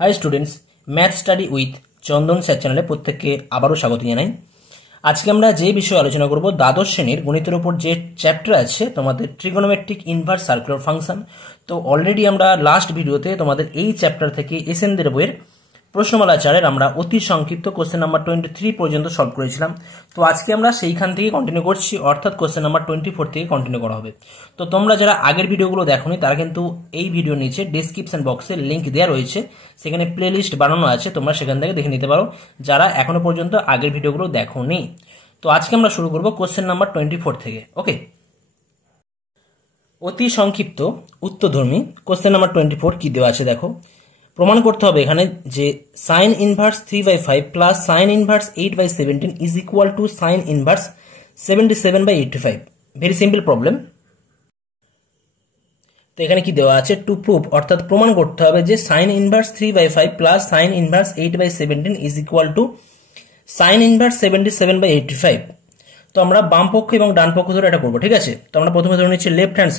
High students, math study with Chandan sir চ্যানেলে প্রত্যেককে আবারও স্বাগত জানাই। আজকে আমরা যে বিষয়ে আলোচনা করব, দ্বাদশ শ্রেণীর গণিতের উপর যে চ্যাপ্টার আছে তোমাদের ট্রিগোনোমেট্রিক ইনভার্স সার্কুলার ফাংশন। তো অলরেডি আমরা লাস্ট ভিডিওতে তোমাদের এই চ্যাপ্টার থেকে এসএনদের বইয়ের প্রশ্নমালা চারের আমরা অতি সংক্ষিপ্ত কোশ্চেন নাম্বার 23 পর্যন্ত সলভ করেছিলাম। তো আজকে আমরা সেইখান থেকে কন্টিনিউ করছি, অর্থাৎ কোশ্চেন নাম্বার 24 থেকে কন্টিনিউ করা হবে। তো তোমরা যারা আগের ভিডিওগুলো দেখোনি তারা কিন্তু এই ভিডিও নিচে ডেসক্রিপশন বক্সে লিঙ্ক দেওয়া রয়েছে, সেখানে প্লেলিস্ট বানানো আছে, তোমরা সেখান থেকে দেখে নিতে পারো যারা এখনো পর্যন্ত আগের ভিডিওগুলো দেখোনি। তো আজকে আমরা শুরু করব কোশ্চেন নাম্বার 24 থেকে। ওকে, অতি সংক্ষিপ্ত উত্তরধর্মী কোশ্চেন নাম্বার 24 কি দেওয়া আছে দেখো। প্রমাণ করতে হবে এখানে যে sign inverse 3/5 plus sine inverse 8/17 is equal to sine inverse 77/85। Very simple problem. তো এখানে কি দেওয়া আছে, টু প্রুভ অর্থাৎ প্রমাণ করতে হবে যে sign inverse 3/5 plus sine inverse 8/17 is equal to sine inverse 77/85। তো আমরা বাম পক্ষ এবং ডান পক্ষ ধরে এটা করবো, ঠিক আছে। তো আমরা প্রথমে ধরে নিচ্ছি left hand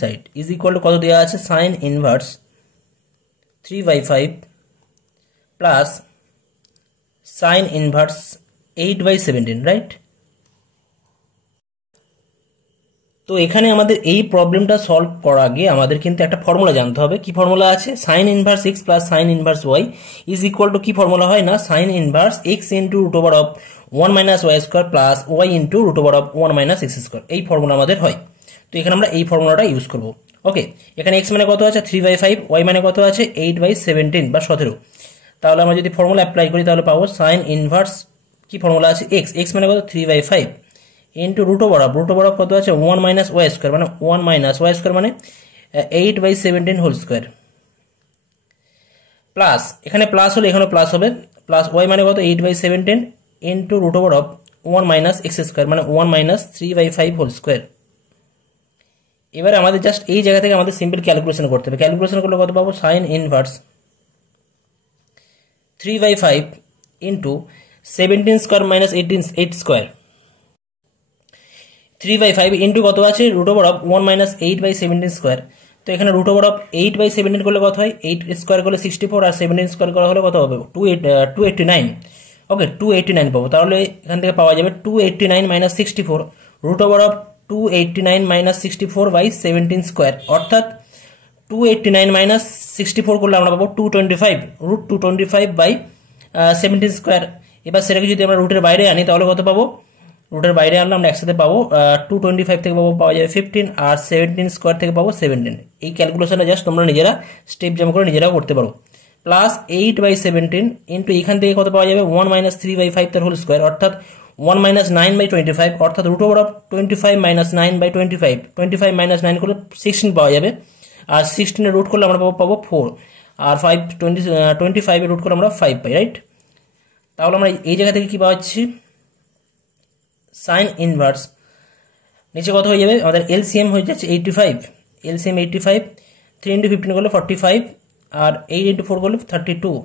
side is equal to কত দেওয়া আছে, sine inverse 3/5 plus sine inverse 8/17, right. তো এখানে আমাদের এই প্রবলেমটা সলভ করার আগে আমাদের কিন্তু একটা ফর্মুলা জানতে হবে। কি ফর্মুলা আছে, sine inverse x plus sine inverse Y is equal to কি ফর্মুলা হয় না, sine inverse X into root over of 1 minus Y square plus Y into root over of 1 minus x square. এই formula আমাদের হয়। তো এখানে আমরা এই ফর্মুলাটা ইউজ করব। ওকে, এখানে এক্স মানে কত আছে 3/5, ওয়াই মানে কত আছে 8/17 বা 17। তাহলে আমরা যদি ফর্মুলা অ্যাপ্লাই করি তাহলে পাবো সাইন ইনভার্স কি ফর্মুলা আছে, এক্স মানে কত 3/5 ইন্টু রুট ওভার অফ কত আছে 1 মাইনাস ওয়াই স্কোয়ার, মানে 1 মাইনাস ওয়াই স্কোয়ার মানে 8/17 হোল স্কোয়ার, প্লাস এখানে প্লাস হলে এখানে প্লাস হবে, প্লাস ওয়াই মানে কত 8/17 into root over of 1 minus x square মানে 1 মাইনাস 3/5 হোল স্কোয়ার। এবারে আমাদের জাস্ট এই জায়গা থেকে আমাদের সিম্পল ক্যালকুলেশন করতে হবে। ক্যালকুলেশন করলে কত পাবো, sine inverse 3/5 into 17 square minus 8 square, 3/5 into কত আছে root over of 1 minus 8/17 square. তো এখানে রুট ওভার অফ 8/17 করলে কত হয়, 8 স্কোয়ার করলে 64 আর 17 স্কোয়ার করা হলে কত হবে 289। ওকে, 289 পাবো। তাহলে এখান থেকে পাওয়া যাবে 289 minus 64 root over of 289 minus 64/17 square, অর্থাৎ 289 মাইনাস 64 করলে আমরা পাবো 225 রুট 225/17 স্কোয়ার। এবার সেটাকে যদি আমরা রুটের বাইরে আনি তাহলে কত পাবো, রুটের বাইরে আনলে আমরা একসাথে পাবো 225 থেকে পাওয়া যাবে 15 আর 17 স্কোয়ার থেকে পাবো 17। এই ক্যালকুলেশনটা জাস্ট তোমরা নিজেরা স্টেপ জাম্প করে নিজেরাও করতে পারো। প্লাস 8/17 ইন্টু এখান থেকে কত পাওয়া যাবে 1 মাইনাস 3/5 তার হোল স্কোয়ার, অর্থাৎ 1 মাইনাস 9/25, অর্থাৎ root over of 25 minus 9/25, 25 minus 9 করলে 16 পাওয়া যাবে, আর 16 রুট করলে আমরা পাবো 4, আর 25 রুট করলে আমরা 5 পাই, রাইট। তাহলে আমরা এই জায়গা থেকে কি পাচ্ছি, সাইন ইনভার্স নিচে কত হয়ে যাবে আমাদের এলসিএম হয়ে যাচ্ছে 85, এলসিএম 85, 3 ইন্টু 15 করলে 45 আর 8 ইন্টু 4 করলে 32।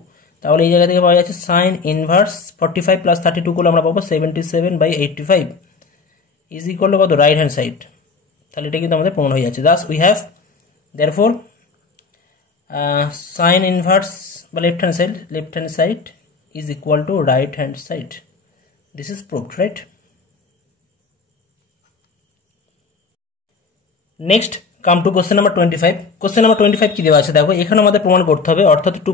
তাহলে এই জায়গা থেকে পাওয়া যাচ্ছে সাইন ইনভার্স 45 প্লাস 32 করলে আমরা পাবো 77/85 ইজ ইকুয়াল টু কত, রাইট হ্যান্ড সাইড। তাহলে এটা কিন্তু আমাদের প্রমাণ হয়ে যাচ্ছে। Thus we have therefore sine inverse বা left hand side is equal to right hand side. This is proved, right. Next come to question number 25। Question number 25 কি দেওয়া আছে দেখো, এখানে আমাদের প্রমাণ করতে হবে, অর্থাৎ two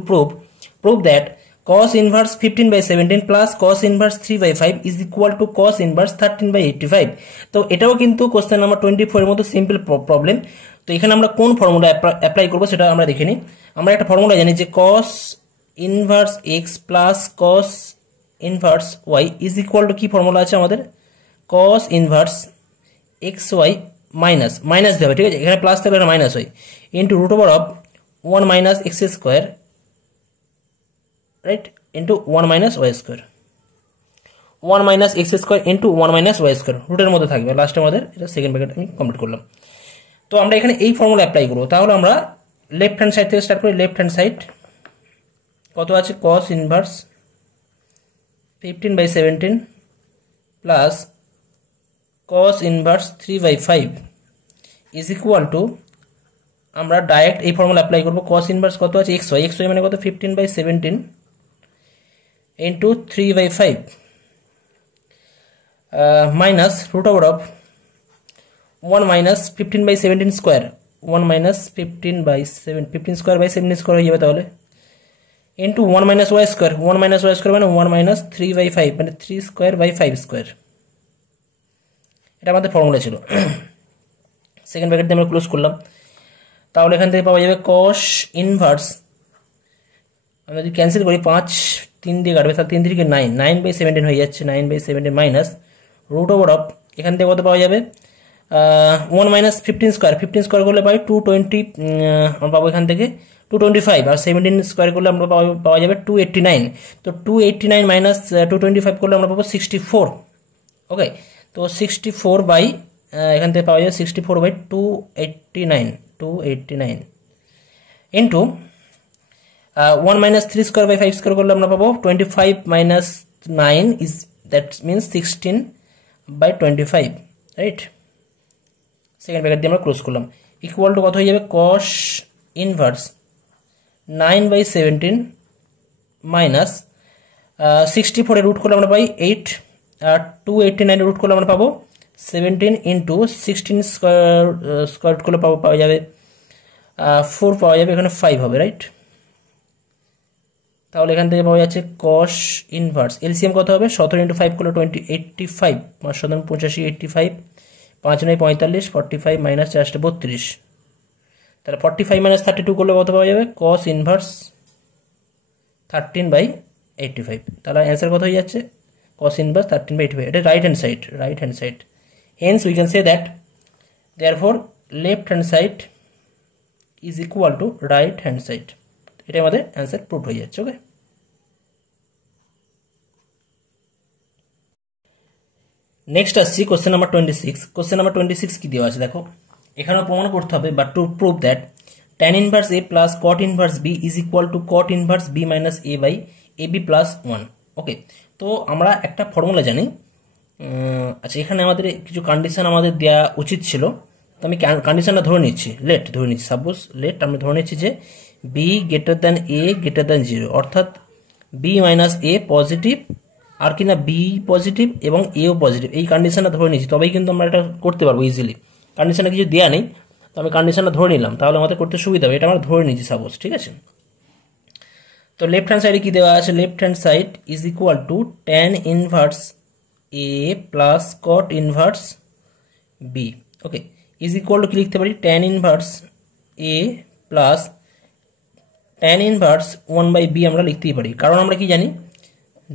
prove that cos inverse 15/17 plus cos inverse 3/5 is equal two cos inverse 13/85। তো এটাও কিন্তু কোশ্চেন নাম্বার 24 এর মতো সিম্পল প্রবলেম। তো এখানে আমরা কোন ফর্মুলা অ্যাপ্লাই করবো সেটা আমরা দেখে নিই। আমরা একটা ফর্মুলা জানি যে cos inverse x plus cos inverse Y is equal to কি ফর্মুলা আছে আমাদের, cos inverse x y minus দেবে, ঠিক আছে। এখানে প্লাস থাকলে এটা মাইনাস হয়, into root over of 1 minus x square, right, into 1 minus Y square, 1 minus x square into 1 minus Y square রুটের মধ্যে থাকবে। লাস্টে আমাদের এটা সেকেন্ড ব্র্যাকেট আমি কমপ্লিট করলাম। তো আমরা এখানে এই ফর্মুলা অ্যাপ্লাই করবো। তাহলে আমরা লেফট হ্যান্ড সাইড থেকে স্টার্ট করি। লেফট হ্যান্ড সাইড কত আছে, cos inverse 15/17 plus cos inverse 3/5 is equal to আমরা ডাইরেক্ট এই ফর্মুলা অ্যাপ্লাই করব। কস ইনভার্স কত আছে এক্স ওয়াই, এক্স ওয়াই মানে কত 15/17 into 3/5 minus root over of 1 minus 15/17 square, 1 minus 15 square by 17 square হয়ে যাবে তাহলে, into 1 minus Y square, 1 minus Y square মানে 1 মাইনাস 3/5 মানে 3 স্কোয়ার বাই 5 স্কোয়ার। এটা আমাদের ফর্মুলা ছিল। সেকেন্ড ব্র্যাকেট দিয়ে আমরা ক্লোজ করলাম। তাহলে এখান থেকে পাওয়া যাবে কস ইনভার্স, আমরা যদি ক্যান্সেল করি 5 3 দিয়ে কাটবে, তাহলে 3 থেকে 9, 9/17 হয়ে যাচ্ছে, 9/17 মাইনাস রুট ওভার অফ এখান থেকে কত পাওয়া যাবে 1 মাইনাস 15 স্কোয়ার, 15 স্কোয়ার করলে পাই 220, আমরা পাবো এখান থেকে 225, আর 17 স্কোয়ার করলে আমরা পাওয়া যাবে 289। তো 289 মাইনাস 225 করলে আমরা পাবো 64। ওকে, তো 64 বাই এখান থেকে পাওয়া যাবে 64/289 into 1 minus 3 square by 5 square করলে আমরা পাবো 25 minus 9 is that means 16/25, right. Second bracket দিয়ে আমরা ক্লোজ করলাম। ইকুয়াল টু কত হয়ে যাবে কস ইনভার্স 9/17 মাইনাস 64 এর রুট করলে আমরা পাই 8, আর 289 এর রুট করলে আমরা পাবো 17 ইন্টু 16 স্কোয়ার করলে পাওয়া যাবে 4 পাওয়া যাবে, এখানে 5 হবে, রাইট। তাহলে এখান থেকে পাওয়া যাচ্ছে কস ইনভার্স, এলসিএম কত হবে 17 ইন্টু 5 করলে 85, 5 7 85, 85 5 9 45, 45 মাইনাস 4 32, তাহলে 45 মাইনাস 32 করলে কত পাওয়া যাবে কস ইনভার্স 13/85। তাহলে অ্যান্সার কত হয়ে যাচ্ছে cos inverse 13/85, এটা right hand side, hence we can say that therefore left hand side is equal to right hand side, এটা আমাদের অ্যান্সার প্রুভ হয়ে যাচ্ছে। ওকে, নেক্সট আসছি কোশ্চেন নাম্বার 26। কোশ্চেন নাম্বার 26 কি দেওয়া আছে দেখো, এখানেও প্রমাণ করতে হবে, but to prove that tan inverse a plus cot inverse b is equal to cot inverse b minus a by ab plus 1। Okay, তো আমরা একটা ফর্মুলা জানি। আচ্ছা, এখানে আমাদের কিছু কন্ডিশন আমাদের দেওয়া উচিত ছিল, তো আমি কন্ডিশনটা ধরে নিচ্ছি, সাপোজ আমরা ধরে নিচ্ছি যে b greater than a greater than 0, অর্থাৎ b মাইনাস a পজিটিভ, আর কিনা b পজিটিভ এবং এও পজিটিভ, এই কন্ডিশনটা ধরে নিচ্ছি, তবেই কিন্তু আমরা এটা করতে পারবো ইজিলি। কন্ডিশনটা কিছু দেওয়া নেই, তো আমি কন্ডিশনটা ধরে নিলাম, তাহলে আমাদের করতে সুবিধা হবে, এটা আমরা ধরে নিচ্ছি সাপোজ, ঠিক আছে। তো লেফট হ্যান্ড সাইডে কি দেওয়া আছে, left hand side is equal two tan inverse a plus cot inverse b। Okay, is equal to কি লিখতে পারি, tan inverse a plus tan inverse 1/b আমরা লিখতেই পারি, কারণ আমরা কি জানি,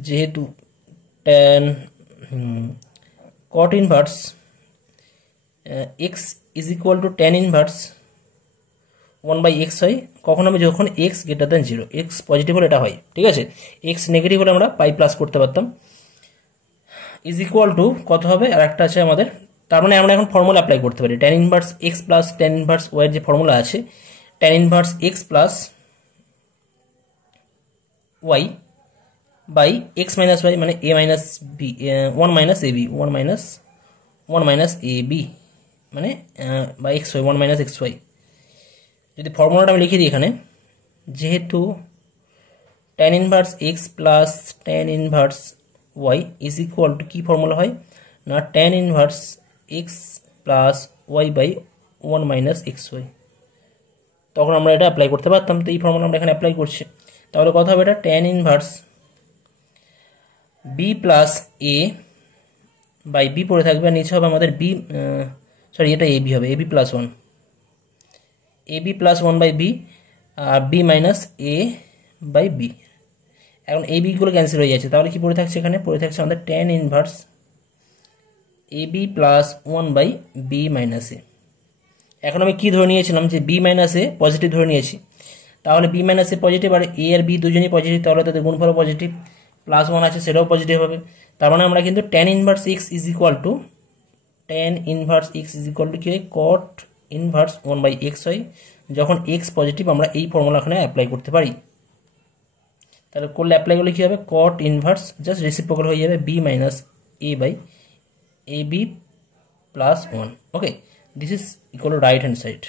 যেহেতু tan cot inverse x is equal two tan inverse 1/x হয় কখন হবে, যখন x greater than 0, x positive হলে এটা হয়, ঠিক আছে। x নেগেটিভ হলে আমরা পাই প্লাস করতে পারতাম। ইজ ইকুয়াল টু কত হবে, আর একটা আছে আমাদের, তার মানে আমরা এখন ফর্মুলা অ্যাপ্লাই করতে পারি, tan inverse x plus tan inverse y এর যে ফর্মুলা আছে, tan inverse x plus y by x minus y মানে a minus b, 1 minus ab, 1 minus ab মানে বাই xy, 1 মাইনাস xy। যদি ফর্মুলাটা আমি লিখে দিই এখানে, যেহেতু tan inverse x plus tan inverse y is equal to কি ফর্মুলা হয় না, tan inverse x plus y by 1 minus xy, তখন আমরা এটা অ্যাপ্লাই করতে পারতাম, তো এই ফর্মুলা আমরা এখানে অ্যাপ্লাই করছি। তাহলে কথা হবে এটা tan inverse b plus a by b পড়ে থাকবে, আর নিচে হবে আমাদের b, সরি এটা ab হবে, ab plus 1, ab plus 1/b আর b minus a by b। এখন এই বিগুলো ক্যান্সেল হয়ে যাচ্ছে, তাহলে কি পড়ে থাকছে, এখানে পড়ে থাকছে আমাদের tan inverse ab plus 1/b minus a। এখন আমি কি ধরে নিয়েছিলাম যে b মাইনাস a পজিটিভ ধরে নিয়েছি, তাহলে b মাইনাস a পজিটিভ আর a আর b দুজনই পজিটিভ, তাহলে তাদের গুণফল পজিটিভ, প্লাস 1 আছে সেটাও পজিটিভ হবে, তার মানে আমরা কিন্তু tan inverse x is equal to কি হয় cot ইনভার্স 1/x হয়, যখন x পজিটিভ আমরা এই ফর্মুলা এখানে অ্যাপ্লাই করতে পারি। তাহলে করলে অ্যাপ্লাই করলে কি হবে, cot ইনভার্স জাস্ট রেসিপ্রোকাল হয়ে যাবে b minus a by ab plus 1। Okay, this is equal to right hand side.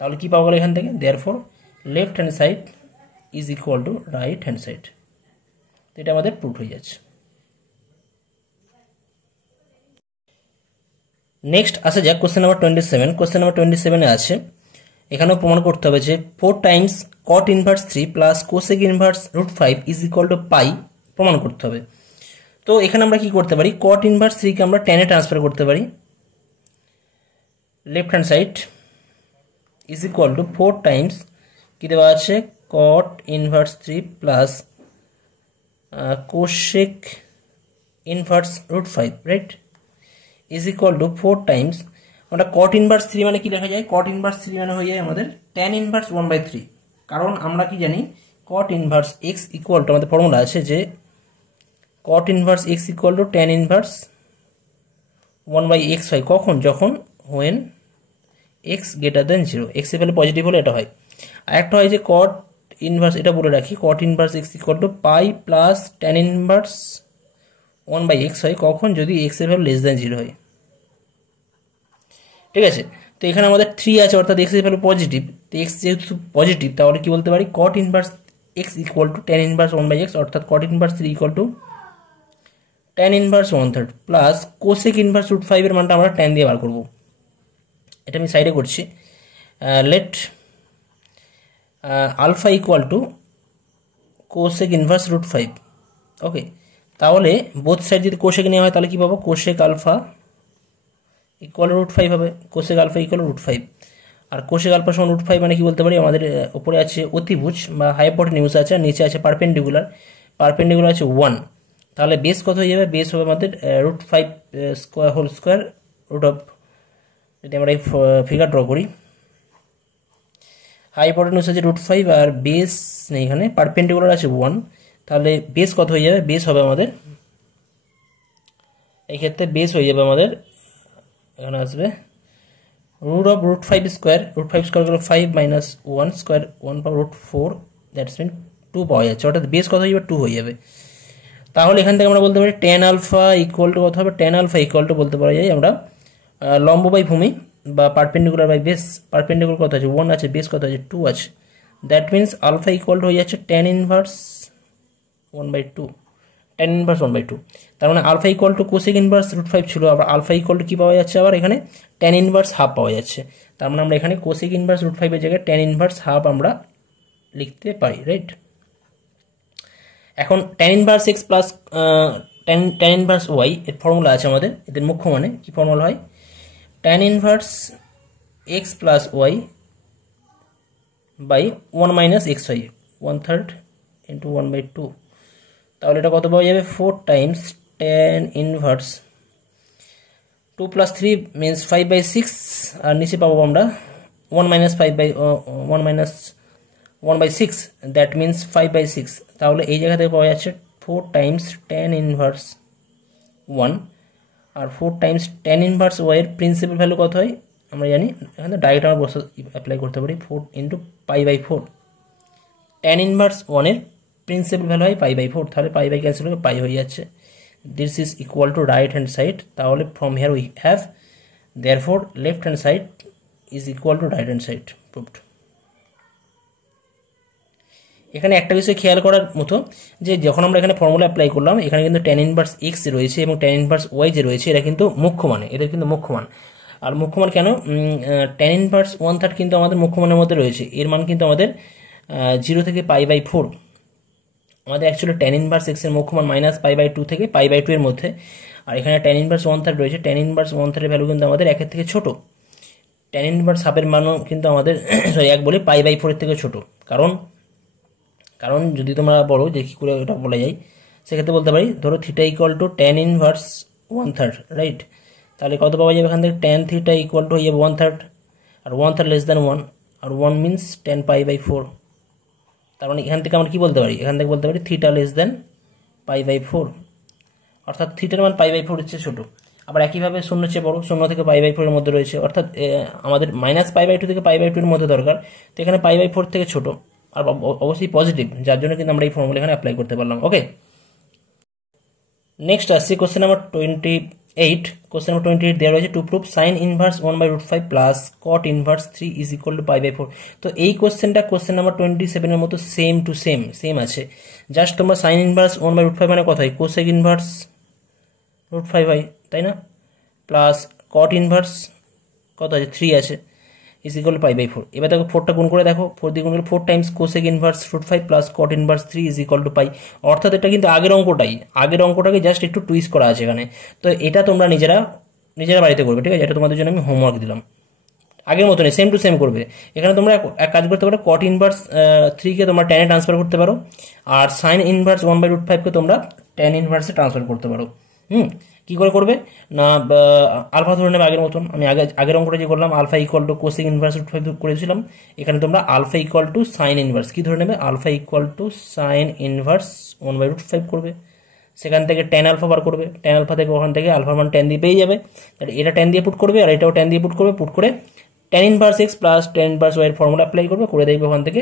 তাহলে কি পাবো এখান থেকে, therefore left hand side is equal to right hand side. তো এটা আমাদের প্রুফ হয়ে যাচ্ছে। নেক্সট আসা যাক কোশ্চেন নাম্বার 27। কোশ্চেন নাম্বার 27-এ আছে, এখানেও প্রমাণ করতে হবে যে 4 times cot inverse 3 plus cosec inverse √5 is equal to pi প্রমাণ করতে হবে। তো এখানে আমরা কি করতে পারি, কট ইনভার্স 3কে আমরা টেনে ট্রান্সফার করতে পারি। Left hand side is equal two 4 Times কি দেওয়া আছে, কট inverse 3 plus cosec inverse √5, right, is equal two 4 Times, আমরা কট ইনভার্স 3 মানে কি লেখা যায়, কট ইনভার্স 3 মানে হয়ে যায় আমাদের tan ইনভার্স 1/3। কারণ আমরা কি জানি কট ইনভার্স x ইকুয়াল টু, আমাদের ফর্মুলা আছে যে কট inverse x equal two tan inverse 1/x হয় কখন, যখন when x greater than 0, x এর ভ্যালু পজিটিভ হলে এটা হয়। আর একটা হয় যে কট ইনভার্স, এটা বলে রাখি, কট inverse x equal to pi plus tan inverse 1/x হয় কখন, যদি x এর ভ্যালু লেস দেন 0 হয়। ঠিক আছে, তো এখানে আমাদের 3 আছে, অর্থাৎ x এর ভ্যালু পজিটিভ। তো x যেহেতু পজিটিভ, তাহলে কি বলতে পারি, কট inverse x equal two tan inverse 1/x, অর্থাৎ কট inverse 3 equal to tan inverse 1/3 plus cosec inverse √5 এর মানটা আমরা tan দিয়ে বার করব। এটা আমি সাইডে করছি। Let alpha equal to cosec inverse √5। Okay, তাহলে বোথ সাইড যদি কোসেক নেওয়া হয় তাহলে কি পাবো, কোসেক আলফা ইকুয়াল √5 হবে, কোসেক আলফা ইকুয়াল √5। আর কোসেক আলফা সমান √5 মানে কি বলতে পারি, আমাদের উপরে আছে অতিভুজ বা হাইপোটেনিউস আছে, আর নিচে আছে পারপেন্ডিকুলার, পারপেন্ডিকুলার আছে 1। তাহলে বেস কত হয়ে যাবে, বেস হবে আমাদের √5 square whole square root of, যদি আমরা এই ফিগার ড্র করি, হাইপোটেনিউস আছে √5 আর বেস নেই এখানে, পারপেন্ডিকুলার আছে 1, তাহলে বেস কত হয়ে যাবে, বেস হবে আমাদের, এই ক্ষেত্রে বেস হয়ে যাবে আমাদের, এখানে আসবে রুট অফ √5 স্কোয়ার, √5 স্কোয়ার করলে 5 মাইনাস 1 স্কোয়ার 1 পাবো √4, দ্যাটস মিন 2 পাওয়া যাচ্ছে, অর্থাৎ বেস কত হয়ে যাবে, 2 হয়ে যাবে। তাহলে এখান থেকে আমরা বলতে পারি tan আলফা ইকুয়াল টু কত হবে, tan আলফা ইকুয়াল টু বলতে পারা যায় আমরা লম্ব বাই ভূমি বা পারপেন্ডিকুলার বাই বেস, পারপেন্ডিকুলার কত আছে 1 আছে, বেস কত আছে 2 আছে, that means alpha equal to হয়ে যাচ্ছে tan ইনভার্স 1/2, tan ইনভার্স 1/2। তার মানে alpha equal to cosec inverse √5 ছিল, আবার আলফা ইকুয়াল টু কি পাওয়া যাচ্ছে, আবার এখানে tan ইনভার্স হাফ পাওয়া যাচ্ছে। তার মানে আমরা এখানে কোসেক ইনভার্স √5 এর জায়গায় tan ইনভার্স হাফ আমরা লিখতে পারি, রাইট। এখন tan inverse x plus tan inverse y এর ফর্মুলা আছে আমাদের, এদের মুখ্য মানে কি ফর্মুলা হয়, tan inverse x plus y by 1 minus x হয় 1/3 ইন্টু 1/2। তাহলে এটা কত পাওয়া যাবে, 4 Times tan inverse 2 plus 3 means 5/6, আর নিচে পাবো আমরা 1 মাইনাস 1/6, দ্যাট মিনস 5/6। তাহলে এই জায়গা থেকে পাওয়া যাচ্ছে 4 টাইমস tan ইনভার্স 1, আর 4 টাইমস tan ইনভার্স y এর প্রিন্সিপাল ভ্যালু কত হয় আমরা জানি, এখানে ডাইরেক্ট আমরা বসে অ্যাপ্লাই করতে পারি, 4 ইন্টু π/4। tan ইনভার্স 1 এর প্রিন্সিপাল ভ্যালু হয় π/4, তাহলে π ক্যান্সেল হবে, পাই হয়ে যাচ্ছে। This is equal to right hand side. তাহলে from here we have therefore left hand side is equal to right hand side, proved. এখানে একটা বিষয় খেয়াল করার মতো যে যখন আমরা এখানে ফর্মুলা অ্যাপ্লাই করলাম, এখানে কিন্তু tan ইনভার্স x রয়েছে এবং tan ইনভার্স y যে রয়েছে, এরা কিন্তু মুখ্য মানে, এদের কিন্তু মুখ্য মান। আর মুখ্য মান কেন, tan ইনভার্স 1/3 কিন্তু আমাদের মুখ্য মানের মধ্যে রয়েছে, এর মান কিন্তু আমাদের 0 থেকে π/4। আমাদের অ্যাকচুয়ালি tan ইনভার্স x এর মুখ্য মান মাইনাস π/2 থেকে π/2 এর মধ্যে, আর এখানে tan ইনভার্স 1/3 রয়েছে, tan ইনভার্স 1/3 এর ভ্যালু কিন্তু আমাদের 1 এর থেকে ছোট, tan ইনভার্স হাফের মানও কিন্তু আমাদের সরি 1 বলি π/4 এর থেকে ছোট। কারণ যদি তোমরা বলো যে কী করে এটা বলা যায়, সেক্ষেত্রে বলতে পারি ধরো theta equal to tan inverse 1/3, right. তাহলে কত পাওয়া যাবে এখান থেকে, tan থিটা ইকুয়াল টু হয়ে যাবে 1/3, আর 1/3 লেস দ্যান 1, আর 1 মিনস tan π/4। তার মানে এখান থেকে আমরা কি বলতে পারি, এখান থেকে বলতে পারি থিটা লেস দ্যান π/4, অর্থাৎ থিটার মান π/4 এর চেয়ে ছোটো। আবার একইভাবে 0 চেয়ে বড়, 0 থেকে π/4 এর মধ্যে রয়েছে, অর্থাৎ আমাদের মাইনাস π/2 থেকে π/2 এর মধ্যে দরকার, তো এখানে π/4 থেকে ছোটো আর অবশ্যই পজিটিভ, যার জন্য কিন্তু আমরা এই ফর্মুলা এখানে অ্যাপ্লাই করতে পারলাম। ওকে, নেক্সট আসছি কোশ্চেন নাম্বার 8 কোশ্চেন নাম্বার 28 দেওয়া রয়েছে to prove sine inverse 1/√5 plus cot inverse 3 is equal to π/4। তো এই কোশ্চেনটা কোশ্চেন নাম্বার 27 এর মতো সেম টু সেম আছে, জাস্ট তোমরা সাইন ইনভার্স 1/√5 মানে কত হয়, কোসেক ইনভার্স √5 হয়, তাই না, প্লাস কট ইনভার্স কত আছে 3 আছে, ইজ ইকুয়াল টু π/4। এবার দেখো 4টা গুণ করে দেখো, 4 দিয়ে গুণ করে 4 times cosec inverse √5 plus cot inverse 3 is equal to pi. অর্থাৎ এটা কিন্তু আগের অঙ্কটাকে জাস্ট একটু টুইস্ট করা আছে এখানে। তো এটা তোমরা নিজেরা বাড়িতে করবে, ঠিক আছে, এটা তোমাদের জন্য আমি হোমওয়ার্ক দিলাম। আগের মতনই সেম টু সেম করবে। এখানে তোমরা এক কাজ করতে পারো, কট ইনভার্স 3কে তোমরা টেনে ট্রান্সফার করতে পারো, আর সাইন ইনভার্স 1/√5কে তোমরা টেন ইনভার্সে ট্রান্সফার করতে পারো। কি করে করবে না, আলফা ধরে নেবে আগের মতন। আমি আগের অঙ্কটা যে করলাম alpha equal to cosec inverse √5 করেছিলাম, এখানে তোমরা alpha equal to sine inverse কি ধরে নেবে, alpha equal to sine inverse 1/√5 করবে। সেখান থেকে টেন আলফা বার করবে, টেন আলফা থেকে ওখান থেকে আলফার মান 10 দিয়ে পেয়ে যাবে। এটা 10 দিয়ে পুট করবে আর এটাও 10 দিয়ে পুট করে tan inverse x plus tan inverse y এর ফর্মুলা অ্যাপ্লাই করবে, করে দেবে ওখান থেকে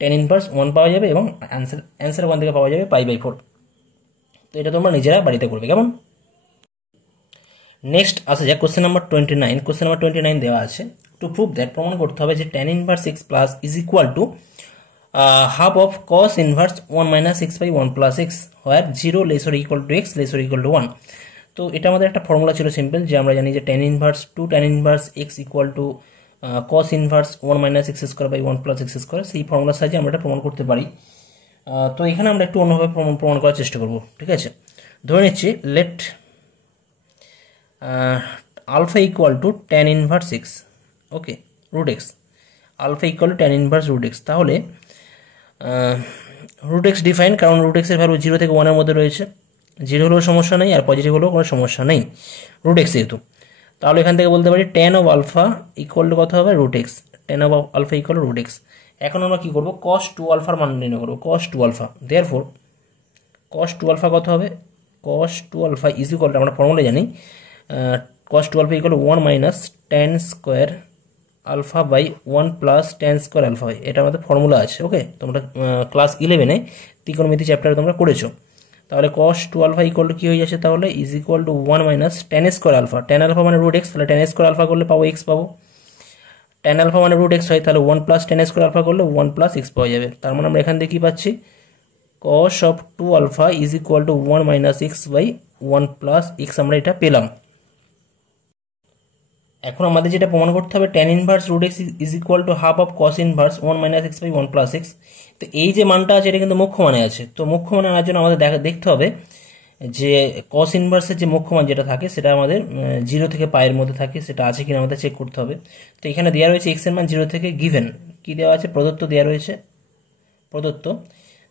টেন ইনভার্স 1 পাওয়া যাবে এবং অ্যান্সার ওখান থেকে পাওয়া যাবে π/4। তো এটা তোমরা নিজেরা বাড়িতে করবে, কেমন। নেক্সট আসা যাক কোশ্চেন নাম্বার 29। কোশ্চেন নাম্বার 29 দেওয়া আছে টু প্রুভ দ্যাট, প্রমাণ করতে হবে যে tan inverse x plus is equal to half of cos inverse 1 - x/1 plus x where 0 less or equal to x less or equal to 1। তো এটা আমাদের একটা ফর্মুলা ছিল সিম্পল, যে আমরা জানি যে tan inverse x equal to cos inverse 1 - x²/1 plus x square. সেই ফর্মুলার সাহায্যে আমরা এটা প্রমাণ করতে পারি। তো এখানে আমরা একটু অন্যভাবে প্রমাণ করার চেষ্টা করব, ঠিক আছে। ধরে নিচ্ছি let alpha equal to tan inverse x, okay, root x, alpha equal to tan inverse root x. তাহলে রুট এক্স ডিফাইন, কারণ রুট এক্সের ভ্যালু 0 থেকে 1 এর মধ্যে রয়েছে, 0 হলেও সমস্যা নেই আর পজিটিভ হলেও কোনো সমস্যা নেই রুট এক্স যেহেতু। তাহলে এখান থেকে বলতে পারি tan of alpha equal to কত হবে, √x, tan of alpha equal to √x। এখন আমরা কী করবো, cos 2 আলফার মান নির্ণয় করবো, cos 2 alpha. Therefore cos 2 alpha কত হবে, cos 2 alpha is equal to, আমরা ফর্মুলা জানি, cos 2 alpha equal to 1 - tan square alpha by 1 plus tan square alpha হয়। এটা আমাদের ফর্মুলা আছে, ওকে, তোমরা ক্লাস 11-এ ত্রিকোণমিতি চ্যাপ্টারে তোমরা করেছো। তাহলে cos 2 আলফা ইকুয়াল টু কী হয়ে যাচ্ছে, তাহলে is equal to 1 - tan square alpha. tan alpha মানে √x, তাহলে tan স্কোয়ার আলফা করলে পাবো x পাবো। tan আলফা মানে √x হয়, তাহলে 1 প্লাস tan স্কোয়ার আলফা করলে 1 প্লাস x পাওয়া যাবে। তার মানে আমরা এখান থেকে কী পাচ্ছি, cos of 2 alpha is equal to 1 - x/1 plus x আমরা এটা পেলাম। এখন আমাদের যেটা প্রমাণ করতে হবে tan inverse √x is equal to half of cos inverse 1 - x/1 plus x। তো এই যে মানটা আছে এটা কিন্তু মুখ্য মানে আছে, তো মুখ্য মানে আনার জন্য আমাদের দেখতে হবে যে cos ইনভার্সের যে মুখ্য মান যেটা থাকে সেটা আমাদের 0 থেকে পায়ের মধ্যে থাকে, সেটা আছে কিনা আমাদের চেক করতে হবে। তো এখানে দেওয়া রয়েছে x এর মান 0 থেকে, গিভেন কি দেওয়া আছে, প্রদত্ত দেওয়া রয়েছে, প্রদত্ত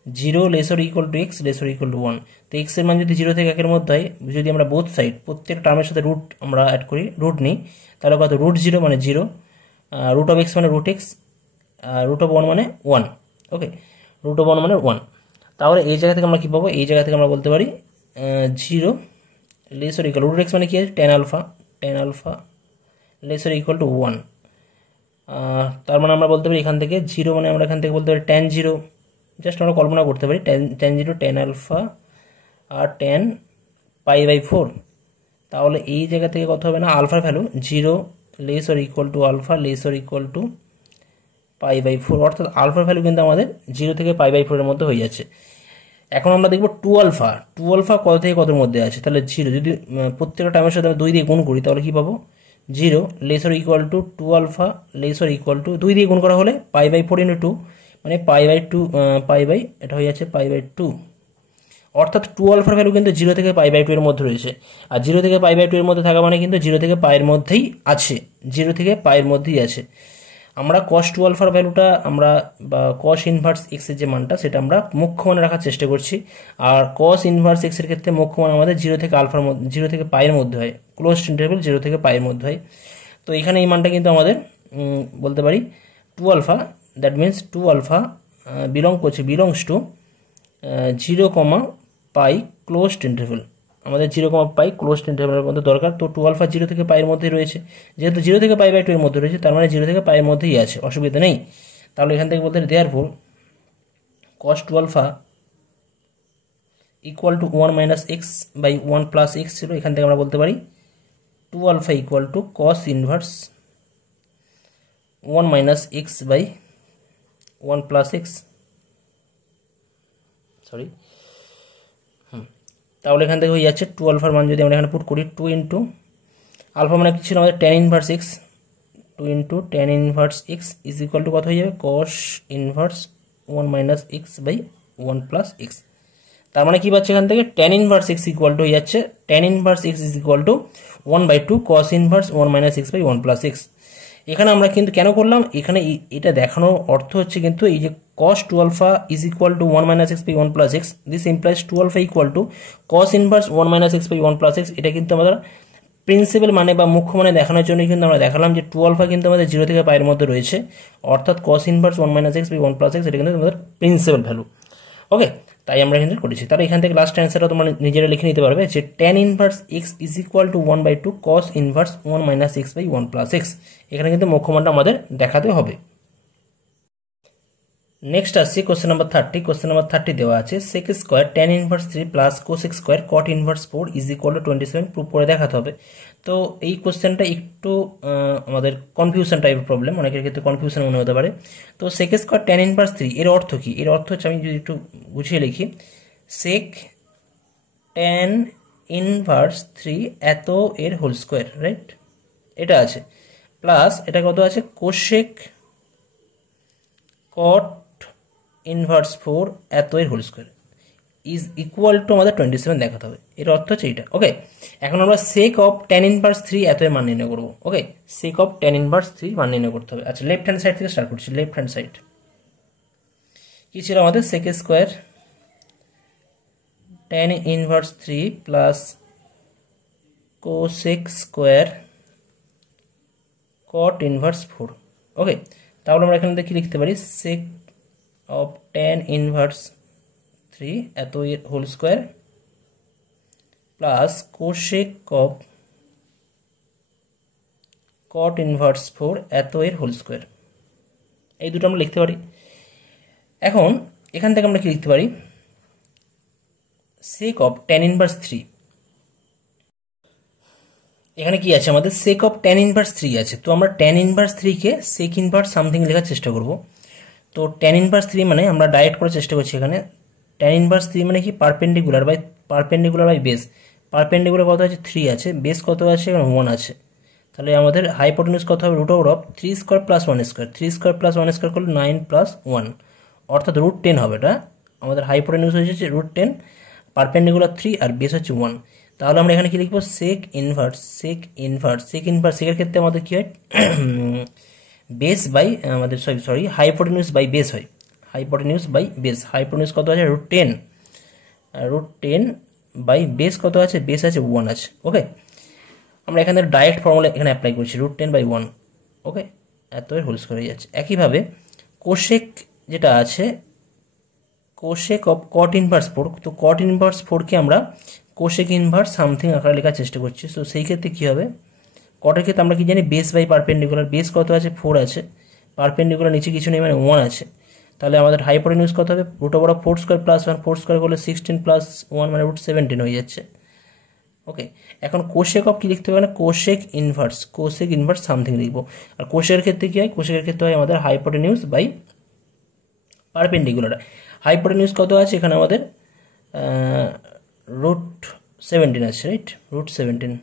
0 less or equal to x less or equal to 1। তো এক্স এর মান যদি 0 থেকে 1 এর মধ্যে হয়, যদি আমরা বোথ সাইড প্রত্যেক টার্মের সাথে রুট আমরা অ্যাড করি, রুট নিই, তাহলে কত, √0 মানে 0, রুট অফ এক্স মানে √x, রুট অফ 1 মানে 1, ওকে, রুট অফ 1 মানে 1। তাহলে এই জায়গা থেকে আমরা কী পাবো, এই জায়গা থেকে আমরা বলতে পারি 0 লেস অর ইকুয়াল, √x মানে কি আছে, tan alpha less or equal to 1। তার মানে আমরা বলতে পারি এখান থেকে 0 মানে আমরা এখান থেকে বলতে পারি tan 0, জাস্ট আমরা কল্পনা করতে পারি tan 0 tan আলফা আর tan π/4। তাহলে এই জায়গা থেকে কত হবে না, আলফার value 0 less or equal to alpha less or equal to π/4, অর্থাৎ আলফার ভ্যালু কিন্তু আমাদের 0 থেকে π/4 এর মধ্যে হয়ে যাচ্ছে। এখন আমরা দেখব 2 আলফা কত থেকে কতর মধ্যে আছে, তাহলে 0, যদি প্রত্যেকটা টাইমের সাথে আমরা 2 দিয়ে গুণ করি তাহলে কী পাবো, 0 less or equal to 2 alpha less or equal to 2 দিয়ে গুণ করা হলে π/4 × 2 মানে π/2, এটা হয়ে যাচ্ছে π/2। অর্থাৎ 2 আলফার ভ্যালু কিন্তু 0 থেকে π/2 এর মধ্যে রয়েছে, আর 0 থেকে π/2 এর মধ্যে থাকা মানে কিন্তু 0 থেকে পায়ের মধ্যেই আছে, 0 থেকে পায়ের মধ্যেই আছে। আমরা cos 2 আলফার ভ্যালুটা আমরা বা cos ইনভার্স x এর যে মানটা সেটা আমরা মুখ্য মানে রাখার চেষ্টা করছি, আর cos ইনভার্স x এর ক্ষেত্রে মুখ্য মান আমাদের 0 থেকে আলফার মধ্যে, 0 থেকে পায়ের মধ্যে হয়, ক্লোজড ইন্টারভ্যাল 0 থেকে পায়ের মধ্যে হয়। তো এখানে এই মানটা কিন্তু আমাদের বলতে পারি 2 alpha, that means 2 alpha belongs to 0, pi closed interval. আমাদের 0, পাই ক্লোজড ইন্টারভ্যালের মধ্যে দরকার। তো 2 আলফা 0 থেকে পায়ের মধ্যেই রয়েছে, যেহেতু 0 থেকে π/2 এর মধ্যে রয়েছে তার মানে 0 থেকে পায়ের মধ্যেই আছে, অসুবিধা নেই। তাহলে এখান থেকে বলতে পারি therefore cos 2 alpha equal to 1 - x/1 plus x ছিল, এখান থেকে আমরা বলতে পারি 2 alpha equal to cos inverse 1 minus x by 1 plus x, sorry তাহলে এখান থেকে হয়ে যাচ্ছে 2 আলফার মান যদি আমরা এখানে পুট করি 2 ইন্টু আলফা মানে কি ছিল আমাদের tan inverse x, 2 into tan inverse x is equal to কত হয়ে যাবে cos inverse 1 minus x by 1 plus x। তার মানে কি পাচ্ছে এখান থেকে tan inverse x equal to হয়ে যাচ্ছে tan inverse x is equal to 1/2 cos inverse 1 minus x by 1 plus x। এখানে আমরা কিন্তু কেন করলাম, এখানে এটা দেখানোর অর্থ হচ্ছে কিন্তু এই যে cos 2 alpha is equal to 1 minus x by 1 plus x, this implies 2 alpha equal to cos inverse 1 minus x by 1 plus x। এটা কিন্তু আমাদের প্রিন্সিপাল মানে বা মুখ্য মানে দেখানোর জন্য কিন্তু আমরা দেখালাম যে 2 alpha কিন্তু আমাদের 0 থেকে পাইয়ের মধ্যে রয়েছে, অর্থাৎ cos inverse 1 minus x by 1 plus x এটা কিন্তু আমাদের প্রিন্সিপাল ভ্যালু। ওকে, তাই আমরা এখানে করেছি। তাহলে এখান থেকে লাস্ট অ্যান্সারটা তোমরা নিজেরা লিখে নিতে পারবে যে tan inverse x is equal to 1/2 cos inverse 1 minus x by 1 plus x। এখানে কিন্তু মুখ্য মানটা আমাদের দেখাতে হবে। নেক্সট আসছি কোশ্চেন নাম্বার 30। কোশ্চেন নাম্বার 30 দেওয়া আছে sec square tan inverse 3 plus cosec square cot inverse 4 is equal two 27 prove করে দেখাতে হবে। তো এই কোশ্চেনটা একটু আমাদের কনফিউশন টাইপের প্রবলেম, অনেকের ক্ষেত্রে কনফিউশন মনে হতে পারে। তো sec স্কোয়ার tan ইনভার্স 3 এর অর্থ কি? এর অর্থ হচ্ছে আমি যদি একটু গুছিয়ে লিখি, sec tan ইনভার্স 3 এত এর হোল স্কোয়ার, রাইট, এটা আছে, প্লাস এটা কত আছে cosec cot ইনভার্স 4 এত এর whole square is equal to আমাদের 27 দেখাতে হবে। এর অর্থ হচ্ছে এইটা। ওকে, এখন আমরা sec অফ tan ইনভার্স 3 এত এর মান নির্ণয় করবো। ওকে, sec অফ tan ইনভার্স 3 মান নির্ণয় করতে হবে। আচ্ছা, লেফট হ্যান্ড সাইড থেকে স্টার্ট করছি। লেফট হ্যান্ড সাইড কি ছিল আমাদের sec square tan inverse 3 plus cosec square cot inverse 4। ওকে, তাহলে আমরা এখানে কি লিখতে পারি, sec of tan inverse 3 এত এর whole square plus cosec of cot inverse 4 এত এর হোল স্কোয়ার, এই দুটো আমরা লিখতে পারি। এখন এখান থেকে আমরা কি লিখতে পারি, sec of tan inverse 3, এখানে কি আছে আমাদের sec of tan inverse 3 আছে, তো আমরা tan inverse 3 কে sec inverse সামথিং লেখার চেষ্টা করব। তো tan ইনভার্স 3 মানে আমরা ডাইরেক্ট করার চেষ্টা করছি। এখানে tan ইনভার্স 3 মানে কি পারপেন্ডিকুলার বাই বেস। পারপেন্ডিকুলার কত আছে 3 আছে, বেস কত আছে এখানে 1 আছে, তাহলে আমাদের হাইপোটেনিউজ কত হবে root over of 3 square plus 1 square, 3 square plus 1 square করলে 9 প্লাস 1 অর্থাৎ রুট 10 হবে। এটা আমাদের হাইপোটেনিউজ হয়েছে রুট 10, পারপেন্ডিকুলার 3 আর বেস হচ্ছে 1। তাহলে আমরা এখানে কি লিখবো, sec ইনভার্স সেকের ক্ষেত্রে আমাদের কি হয় বেস বাই আমাদের সরি হাইপোটেনিউজ বাই বেস হয়, হাইপোটেনিউজ বাই বেস। হাইপোটেনিউজ কত আছে রুট 10 বাই বেস কত আছে, বেস আছে 1 আছে। ওকে, আমরা এখানে ডাইরেক্ট ফর্মুলা এখানে অ্যাপ্লাই করছি, রুট 10 বাই 1। ওকে, এত এর হোল স্কোয়ার হয়ে যাচ্ছে। একইভাবে কোশেক যেটা আছে, কোশেক অফ কট ইনভার্স 4, তো কট ইনভার্স 4কে আমরা কোশেক ইনভার্স সামথিং আকারে লেখার চেষ্টা করছি। তো সেই ক্ষেত্রে কী হবে, কটের ক্ষেত্রে আমরা কি জানি বেস বাই পারপেন্ডিকুলার, বেস কত আছে 4 আছে, পারপেন্ডিকুলার নিচে কিছু নেই মানে 1 আছে, তাহলে আমাদের হাইপোটেনিউজ কত হবে root over 4 square plus 1, 4 square করলে 16 প্লাস 1 মানে রুট 17 হয়ে যাচ্ছে। ওকে, এখন কোশেক অফ কি লিখতে হবে না, কোশেক ইনভার্স সামথিং লিখবো। আর কোশেকের ক্ষেত্রে কি হয়, কোশেকের ক্ষেত্রে হয় আমাদের হাইপোটেনিউজ বাই পারপেন্ডিকুলার। হাইপোটেনিউজ কত আছে এখানে আমাদের রুট 17 আছে, right, root 17।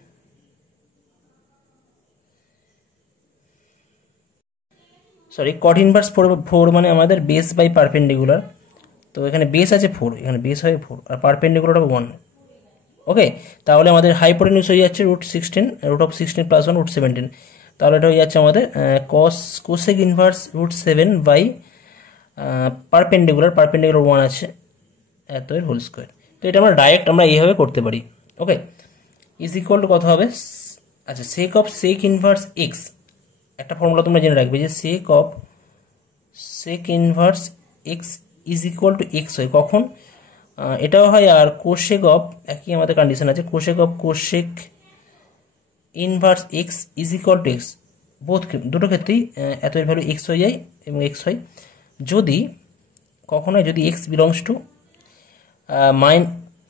Sorry, cot inverse 4 মানে আমাদের বেস বাই পারপেন্ডিকুলার, তো এখানে বেস আছে 4, এখানে বেস হবে 4 আর পারপেন্ডিকুলার হবে 1। ওকে, তাহলে আমাদের হাইপোটেনিউজ হয়ে যাচ্ছে root 16, root of 16 plus 1 root 17, তাহলে এটা হয়ে যাচ্ছে আমাদের cosec inverse root 7 by perpendicular 1 আছে এত এর হোল স্কোয়ার। তো এটা আমরা ডাইরেক্ট আমরা এইভাবে করতে পারি। ওকে, ইজ ইকুয়াল টু কত হবে, আচ্ছা সেক ইনভার্স এক্স, একটা ফর্মুলা তোমরা জেনে রাখবে যে sec inverse x is equal to x হয় কখন, এটাও হয়। আর কোশেক অফ একই আমাদের কন্ডিশন আছে, cosec inverse x is equal to x, দুটো ক্ষেত্রেই এত এর ভ্যালু এক্স হয়ে যায় এবং এক্স হয় যদি কখনো যদি x belongs to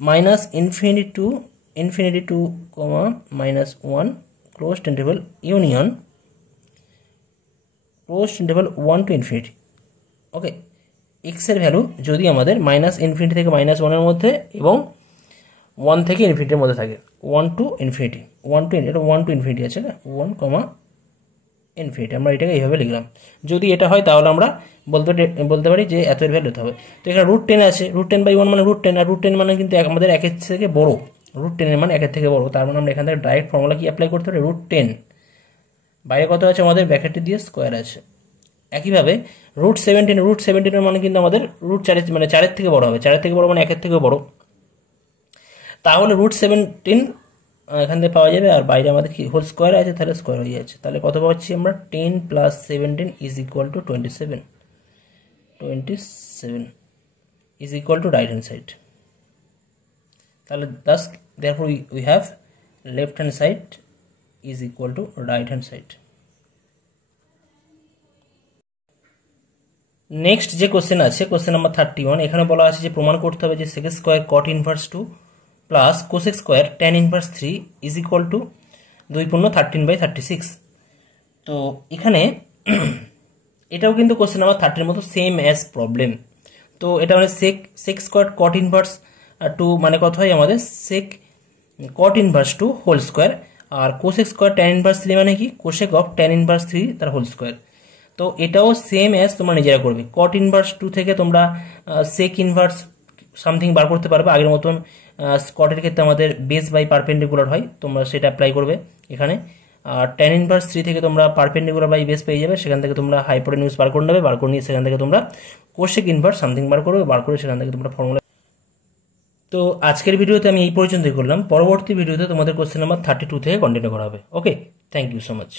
minus infinity to comma -1 closed interval union closed interval 1 to infinity. Okay, এক্সের ভ্যালু যদি আমাদের মাইনাস ইনফিনিটি থেকে মাইনাস ওয়ানের মধ্যে এবং 1 থেকে ইনফিনিটির মধ্যে থাকে, 1 to ইনফিনিটি, এটা 1 to ইনফিনিটি আছে না, 1, ইনফিনিটি, আমরা এটাকে এইভাবে লিখলাম। যদি এটা হয় তাহলে আমরা বলতে পারি যে এত এর ভ্যালু হতে হবে। তো এখানে √10 আছে, √10/1 মানে √10, আর √10 মানে কিন্তু আমাদের 1 থেকে বড়, √10 এর মানে 1 থেকে বড়, তার মানে আমরা এখান থেকে ডাইরেক্ট ফর্মুলা কি অ্যাপ্লাই করতে পারি, √10 বাইরে কত আছে আমাদের ব্র্যাকেটটি দিয়ে স্কোয়ার আছে। একইভাবে √17 এর মানে কিন্তু আমাদের √4 মানে 4 থেকে বড় হবে, 4 থেকে বড় মানে 1 থেকে বড়, তাহলে √17 এখান থেকে পাওয়া যাবে, আর বাইরে আমাদের কি হোল স্কোয়ার আছে, তাহলে স্কোয়ার হয়ে যাচ্ছে। তাহলে কত পাচ্ছি আমরা, 10 + 17 = 27 রাইট হ্যান্ড সাইড। তাহলে Das therefore we have left hand side is equal to right hand side। Next যে কোশ্চেন আছে, কোশ্চেন নাম্বার 31, এখানে বলা আছে যে প্রমাণ করতে হবে যে sec square cot inverse 2 plus cosec square tan inverse 3 is equal two 2×13/36। তো এখানে এটাও কিন্তু কোশ্চেন নাম্বার 30 মতো সেম অ্যাজ প্রবলেম। তো এটা মানে sec স্কোয়ার cot ইনভার্স 2 মানে কত হয় আমাদের sec cot inverse 2 whole square, আর কোসেক স্কোয়ার tan ইনভার্স 3 মানে কি কোসেক অফ tan ইনভার্স 3 তার হোল স্কোয়ার। তো এটাও সেম অ্যাজ তোমরা নিজেরা করবে, cot ইনভার্স 2 থেকে তোমরা sec ইনভার্স সামথিং বার করতে পারবে, আগের মতন কটের ক্ষেত্রে আমাদের বেস বাই পারপেন্ডিকুলার হয়, তোমরা সেটা অ্যাপ্লাই করবে এখানে। আর tan ইনভার্স 3 থেকে তোমরা পারপেন্ডিকুলার বাই বেস পেয়ে যাবে, সেখান থেকে তোমরা হাইপোটেনিউজ বার করে নেবে, বার করে নিয়ে সেখান থেকে তোমরা কোসেক ইনভার্স সামথিং বার করবে, বার করে সেখান থেকে তোমরা ফর্মুলা। তো আজকের ভিডিওতে আমি এই পর্যন্তই করলাম, পরবর্তী ভিডিওতে তোমাদের কোশ্চেন নাম্বার 32 থেকে কন্টিনিউ করা হবে। ওকে, থ্যাংক ইউ সো মাচ।